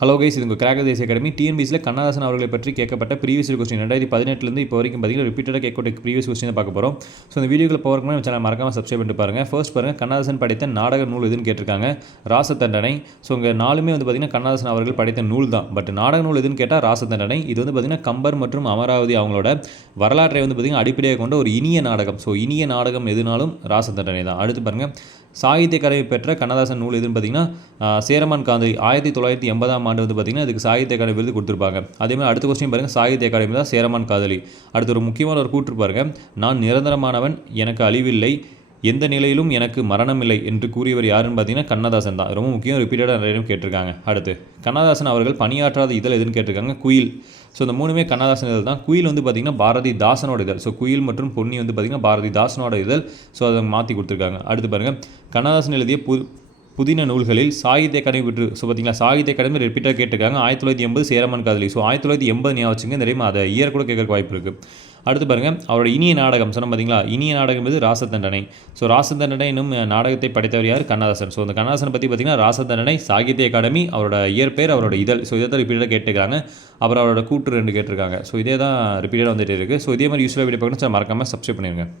Hello guys, இது உங்கள் cracker தேசிய அகாடமி. டிஎன்பிஎஸ்சியில் கண்ணதாசன் அவர்களை பற்றி கேட்கப்பட்ட ப்ரீவியஸ் கொஸ்டின் 2018 இப்போ வரைக்கும் பார்த்தீங்கன்னா ரிப்பீட்டடாக கேட்கக்கூடிய ப்ரீவியஸ் கொஸ்டின் பார்க்க போகிறோம். ஸோ இந்த வீடியோவில் போகிறக்கு நம்ம சேனல் மறக்காமல் சப்ஸ்கிரைப் பண்ணிட்டு பாருங்கள். ஃபர்ஸ்ட் பாருங்கள், கண்ணதாசன் படைத்த நாடக நூல் எதுன்னு கேட்டிருக்காங்க. ராசதண்டனை. ஸோ இங்கே நாலுமே வந்து பார்த்திங்கன்னா கண்ணதாசன் அவர்கள் படைத்த நூல் தான். பட் நாடக நூல் எதுன்னு கேட்டால் ராசதண்டனை. இது வந்து பார்த்திங்கன்னா கம்பர் மற்றும் அமராவதி அவங்களோட வரலாற்றை வந்து பார்த்திங்கன்னா அடிப்படையாக கொண்ட ஒரு இனிய நாடகம். ஸோ இனிய நாடகம் எதுனாலும் ராசதண்டனை தான். அடுத்து பாருங்கள், சாகித்ய அகாடமி பெற்ற கண்ணதாசன் நூல் எதுன்னு பார்த்தீங்கன்னா சேரமான் காதலி. 1980 ஆண்டு வந்து பார்த்திங்கன்னா இதுக்கு சாகித்ய அகாடமி விருது கொடுத்துருப்பாங்க. அதேமாதிரி அடுத்த கொஸ்டின் பாருங்கள், சாகித்ய அகாடமி தான் சேரமான் காதலி. அடுத்து ஒரு முக்கியமான ஒரு கூற்று பாருங்கள், நான் நிரந்தரமானவன், எனக்கு அழிவில்லை, எந்த நிலையிலும் எனக்கு மரணமில்லை என்று கூறியவர் யாருன்னு பார்த்தீங்கன்னா கண்ணதாசன் தான். ரொம்ப முக்கியம், ரிப்பீட்டடாக நிறைய கேட்டிருக்காங்க. அடுத்து கண்ணதாசன் அவர்கள் பணியாற்றாத இதழ் எதுன்னு கேட்டிருக்காங்க. குயில். ஸோ இந்த மூணுமே கண்ணதாசன் இதழ் தான். குயில் வந்து பார்த்திங்கன்னா பாரதிதாசனோட இதழ். ஸோ குயில் மற்றும் பொன்னி வந்து பார்த்திங்கன்னா பாரதிதாசனோட இதழ். ஸோ அதை மாற்றி கொடுத்துருக்காங்க. அடுத்து பாருங்கள், கண்ணதாசன் எழுதிய புதின நூல்களில் சாகித்ய அகாடமி விட்டு. ஸோ பார்த்தீங்கன்னா சாகித்ய அகாடமி ரிப்பீட்டாக கேட்டிருக்காங்க. 1980 சேரமான் காதலி. ஸோ 1980 ஞாபகம் வச்சுங்க, தெரியுமா, அதை இயர் கூட கேட்கறக்கு வாய்ப்பு இருக்குது. அடுத்து பாருங்கள், அவரோட இனிய நாடகம் சொன்ன பார்த்தீங்களா, இனிய நாடகம் இது ராசதண்டனை. ஸோ ராசதண்டனை என்னும் நாடகத்தை படைத்தவர் யார்? கண்ணதாசன். ஸோ அந்த கண்ணதாசனை பற்றி பார்த்தீங்கன்னா ராசதண்டனை, சாகித்ய அகாடமி, அவரோட இயற்பெயர், அவரோட இதழ். ஸோ இதை தான் ரிப்பீட்டாக கேட்டுருக்காங்க. அப்புறம் அவரோட கூற்று 2 கேட்டிருக்காங்க. ஸோ இதே தான் ரிப்பீட்டாக வந்துட்டு இருக்குது. ஸோ இதே மாதிரி யூஸ்ஃபுல்லாக வீடியோ பார்க்கணும், மறக்காமல் சப்ஸ்கிரைப் பண்ணிடுங்க.